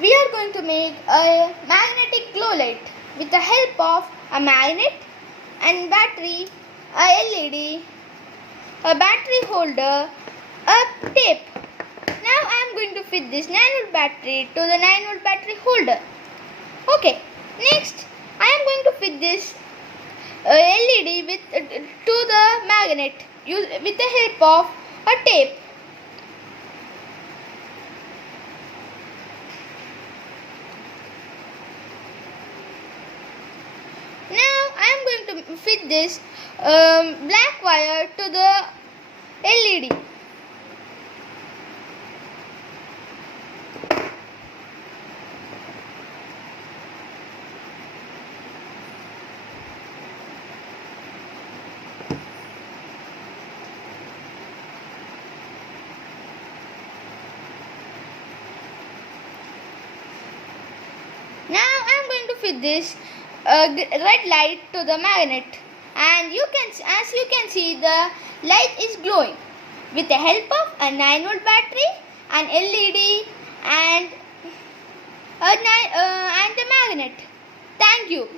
We are going to make a magnetic glow light with the help of a magnet and battery, a LED, a battery holder, a tape. Now I am going to fit this 9V battery to the 9V battery holder. Okay, next I am going to fit this LED to the magnet with the help of a tape. Now I am going to fit this black wire to the LED. Now I am going to fit this red light to the magnet, and as you can see, the light is glowing with the help of a 9V battery, an LED, and the magnet. Thank you.